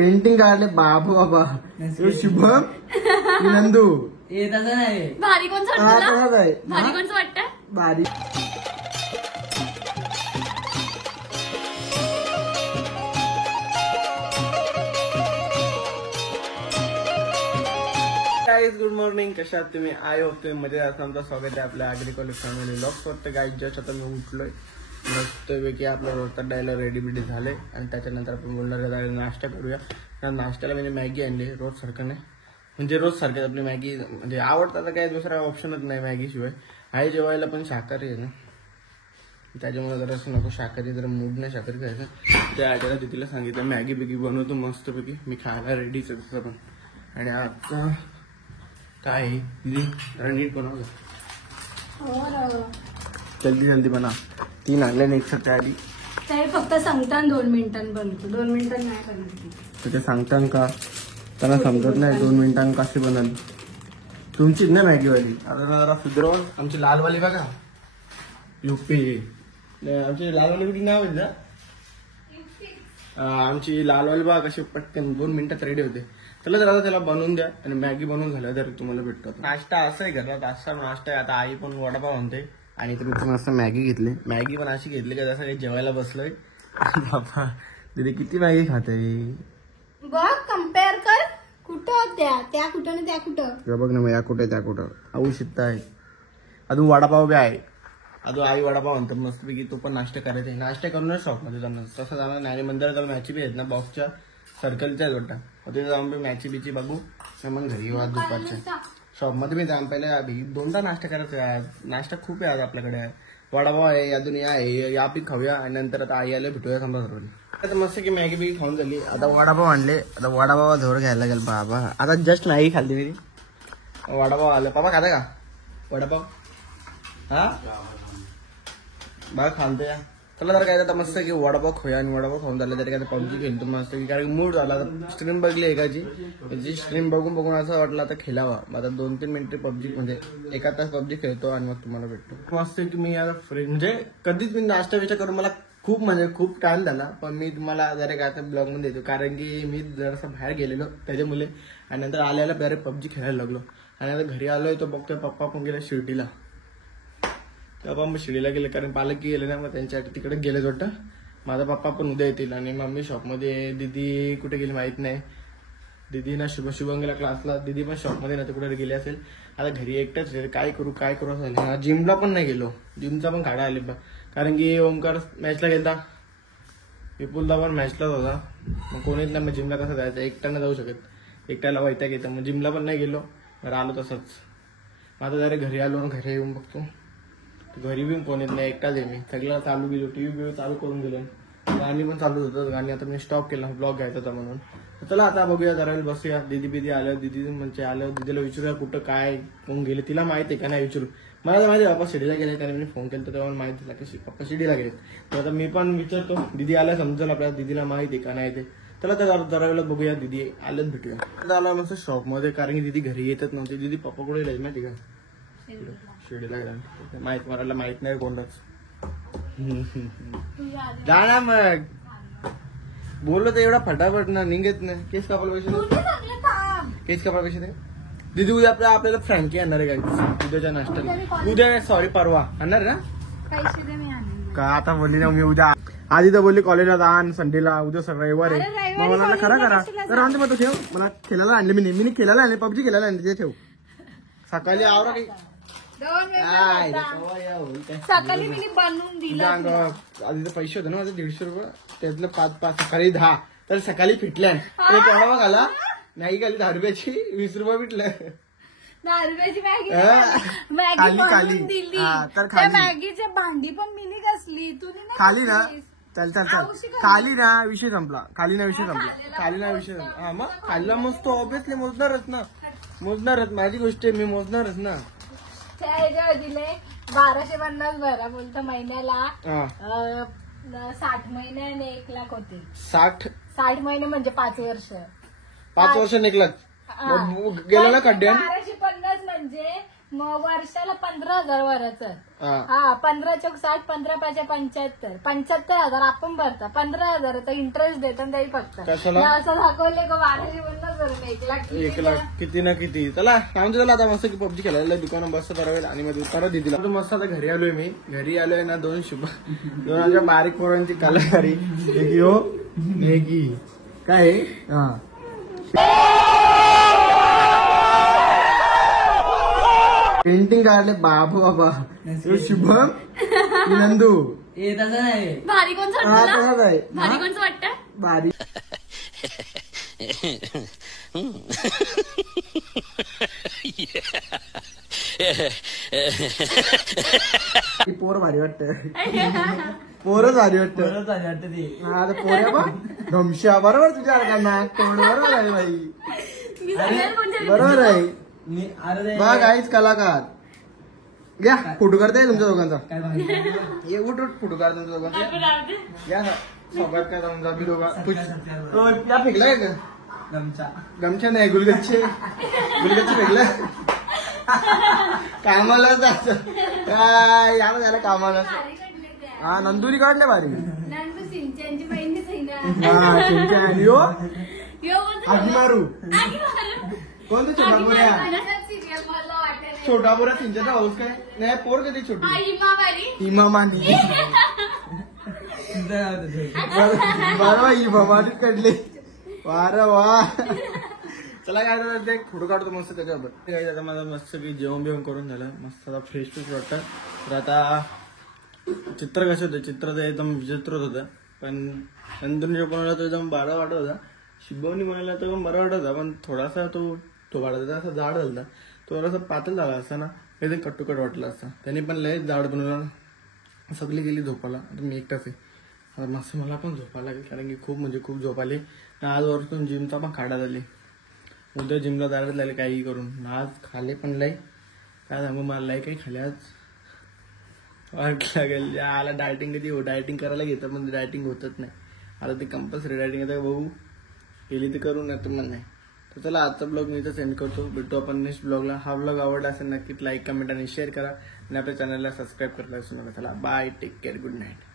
Painting काढले बाबू बाबा. शुभम नंदू तसं नाही. भारी कोणचं वाटतं? भारी कोणचं वाटतं? भारी. Good morning. कशा आहात तुम्ही? आय होप तुम्ही मजेत असाल. आमचं स्वागत आहे आपल्या ॲग्रिकॉलेज फॅमिली ब्लॉग्स वरती. गाईज जस्ट आता मी उठलोय मस्तपैकी आपलं रोजचा डायला रेडी बिडी झाले आणि त्याच्यानंतर आपण बोलणार नाश्ता करूया. नाश्त्याला म्हणजे मॅगी आणली रोज सारखं नाही, म्हणजे रोज सारखं आपली मॅगी म्हणजे आवडतं. तर काही दुसरा ऑप्शनच नाही मॅगी शिवाय. आई जेवायला पण शाकाहारी आहे ना, त्याच्यामुळे जरा असं नको शाकाहारी, जरा मूड नाही शाकाहारी खायचं. त्या आईला तिला सांगितलं मॅगी बिगी बनवतो मस्तपैकी, मी खायला रेडीच आहे तसं पण. आणि आता काय दिदी जरा नीट बनवलं, जल्दी जल्दी बना. 3 आणले नाही एकसाथ आधी. ते फक्त सांगता 2 मिनिटांनी बनतो, 2 मिनिटांनी नाही बनत. तर ते सांगतान का त्यांना समजत नाही 2 मिनिटांनी कशी बनल तुमचीच ना मॅगीवाली. आता जरा सुधरवून आमची लालवाली बघा युपी. आमची लालवाली कुठे नाव आहे ना, आमची लालवाली बघा कशी पटकन 2 मिनिटात रेडी होते. चला तर आता त्याला बनवून द्या आणि मॅगी बनवून झालं तर तुम्हाला भेटतो. नाश्ता असं आहे घरात, असा नाश्ता आहे. आता आई पण वडापाव म्हणते आणि तुम्ही मस्त मॅगी घेतली. मॅगी पण अशी घेतली का जसं काही जेवायला बसलोय. बाबा दिदी किती मॅगी खाते बघ, कम्पेअर कर. कुठं त्या कुठं ना त्या कुठं. बघ ना, या कुठे त्या कुठं. औषध आहे अजून, वडापाव बी आहे अजून. आई वडापाव म्हणतो मस्तपैकी, तो पण नाश्ता करायचा. नाश्ता करूनच शॉपमध्ये जाणार, तसं जाणार नाही. आणि मंदिरात जाऊन मॅची बी आहेत ना बॉक्सच्या सर्कलच्या जोडा, तिथे जाऊन मॅची बिची बघू मग घरी येऊ. आज दुपारच्या शॉपमध्ये मी जाऊन पहिले 2दा नाश्ता करायचा आहे. नाश्ता खूप आहे आज आपल्याकडे. वडापाव आहे अजून, या आहे या पी खाऊया आणि नंतर आता आई आले भेटूया समजा सर्व. आता मस्त की मॅगी बिगी खाऊन झाली. आता वडापाव आणले, आता वडापाव झोर घ्यायला लागेल बाबा. आता जस्ट मॅगी खाल्ली मी, वडापाव आलं. पापा खाता का वडापाव? हा बघा खालते या. चला जर काय आता मस्त की वडापाव खाऊया आणि वडापाव खाऊन झालं तरी काय पबजी खेळतो मस्त की, कारण मूड झाला. स्ट्रीम बघली एकाची, जी स्ट्रीम बघून असं वाटलं आता खेळावा. आता 2-3 मिनिटे पबजी म्हणजे 1 तास पबजी खेळतो आणि मग तुम्हाला भेटतो. मस्त की मी आता फ्रेंड म्हणजे कधीच मी नाश्ता विचार करून मला खूप टाइम झाला. पण मी तुम्हाला जरा काय आता ब्लॉग मध्ये देतो, कारण की मी जरासं बाहेर गेलेलो त्याच्यामुळे. आणि नंतर आल्याला डायरेक्ट पबजी खेळायला लागलो. आणि आता घरी आलोय तो बघतोय पप्पा पण गेला शिर्डीला. तेव्हा मग शिर्डीला गेले कारण पालकी गेले ना, मग त्यांच्यासाठी तिकडे गेले वाटतं. माझा पप्पा पण उद्या येतील आणि मम्मी शॉपमध्ये. दिदी कुठे गेली माहित नाही. दिदी ना शुभम गेला क्लासला, दिदी पण शॉपमध्ये ना कुठे गेली असेल. आता घरी एकटाच काय करू असं. जिमला पण नाही गेलो, जिमचा पण काढा आले कारण की ओमकार मॅचला गेलता, विपुलदा पण मॅचलाच होता. मग कोणीच नाही, मग जिमला कसं जायचं, एकट्यानं जाऊ शकत, एकट्याला वैताग येतं. मग जिमला पण नाही गेलो, बरं आलो तसंच. आता जरा घरी आलो, घरी येऊन बघतो घरी बी कोणीच नाही, एकटाच आहे मी. सगळं चालू गेलो, टीव्ही चालू करून गेलो, गाणी पण चालू होतं. गाणी आता मी स्टॉप केला, ब्लॉग घ्यायचा होता म्हणून. चला आता बघूया, जरा बसूया. दिदी बिदी आलं, दिदी म्हणजे आलं, दिदीला विचारूया कुठं काय कोण गेले. तिला माहिती आहे का नाही विचारू. मला तर माहिती आहे पप्पा शिर्डीला गेले, कारण मी फोन केला तेव्हा माहिती झाला की पप्पा शिर्डीला गेले. तर आता मी पण विचारतो, दिदी आल्या समजेल आपल्याला दिदीला माहिती आहे का नाही ते. चला तर जरा वेळेला बघूया, दिदी आल्याच भेटूया. आता आला मस्त शॉपमध्ये, कारण की दिदी घरी येतच नव्हती. दिदी पप्पा कुठे गेले माहिती का? शिर्डीला गेला. मला माहित नाही कोणताच. जा ना मग, बोललो तर एवढा फटाफट ना निघत नाही. केस कापायला पैसे दे दिदी. उद्या आपल्याला फ्रँकी आणणार आहे का उद्याच्या नाश्त्याला? उद्या सॉरी परवा आणणार ना का? आता बोलली ना मी उद्या. आधी तर बोलली कॉलेजला जा संडेला, उद्या रविवार आहे. मग मला खरं करा तर आणते मग. तो ठेव, मला खेळायला आणले. मी खेळायला आणले, पबजी खेळायला आणले, ते ठेव. सकाळी आवरा काही सकाळी मी बनवून दिलं. आधी तर पैसे होते ना माझे 150 रुपये, त्यातलं 5 सकाळी 10 तर सकाळी फिटल्या. एक एवढा घाला मॅगी खाली 10 रुपयाची, 20 रुपये फिटलं. 10 रुपयाची मॅगी बनवून दिली. त्या मॅगीची भांडी पण मी नाही घासली, तू खाली ना. चल खाली ना विषय संपला. खाली ना विषय संपला. हा मग खाल्ला मस्त ऑब्विसली मोजणारच माझी गोष्ट आहे, मी मोजणारच ना. दिले 1250 भरा बोलतो महिन्याला. 60 महिने आणि 1 लाख होते. 60 महिने म्हणजे 5 वर्ष 1 लाख गेलं ना खड्ड्यात. 1250 म्हणजे मग वर्षाला 15,000 वराचं. हा 15 चौक 60, 15 पाचे 75, 75,000 आपण भरता. 15,000 इंटरेस्ट देतात त्याही फक्त. कशाला असं दाखवले का 1250 भरून 1,00,000 किती ना किती. चला काय चला आता मस्त की पबजी खेळायला दुकानात बसत राहील आणि मग दुकानात दिला मस्त. आता घरी आलोय मी. घरी आलोय ना 2 अशा बारीक पोरांची कलाकारी. काय पेंटिंग काढले बाबा. शुभम नंदू भारी कोणचं वाटतं. भारी पोर भारी वाटत. पोरच भारी वाटत. हा आता पोऱ्या बा धमशा बरोबर तुझ्या नाक तोंड बरोबर आहे बाई. बरोबर आहे बघ काहीच कलाकार. घ्या फोटो काढताय तुमच्या दोघांचा. ये उठ फोटो काढ तुमच्या दोघांचा. या सोबत काय तुमचा मी दोघा फेकलाय का गमछा नाही गुलगच्चे फेकलं. कामाला जायचं काय याला झालं कामाला. हा नंदुरी काढले भारी. आगी मारू कोणतं छोटा पोरा सिंचनचा हाऊस काय नाही. पोर कधी छोटी इमामानी बरोबर इमामानीच काढले. वारा वा. चला काय ते फोटो काढतो मस्त त्याच्यावर. काय आता माझा मस्त की जेवण बिवण करून झालं मस्त. आता फ्रेश वाटतं. तर आता चित्र कसं होतं. चित्र तर एकदम विचित्र होतं. पण नंदून जो बनवला तो एकदम बरा वाटत होता. शिबवनी बनवला तो पण बरा वाटत होता. पण थोडासा तो वाटत होता असा जाड झाला. तो थोडासा पातळ झाला असता ना एकदम कटुकट वाटला असता. त्यांनी पण लय जाड बनवला. सगळी गेली झोपाला. आता मी एकटाच आहे. आता मस्त मला पण झोपायला लागेल कारण की खूप म्हणजे खूप झोप आली. आज वरतून जिमचा पण खाडा झाली. उद्या जिमला जायला लागले काही करून. आज खाले पण लय काय सांगू मला लय काही खाले आज वाट लागेल. आला डायटिंग कधी हो डायटिंग करायला घेतं पण डायटिंग होतच नाही. आता ते कंपल्सरी डायटिंग आता बघू केली तर करू नाही तर मग नाही. तर चला आजचा ब्लॉग मी इथं सेंड करतो. भेटतो आपण नेक्स्ट ब्लॉगला. हा ब्लॉग आवडला असेल नक्कीच लाईक कमेंट आणि शेअर करा आणि आपल्या चॅनलला सबस्क्राईब करायला विसरू नका. चला bye take care good night.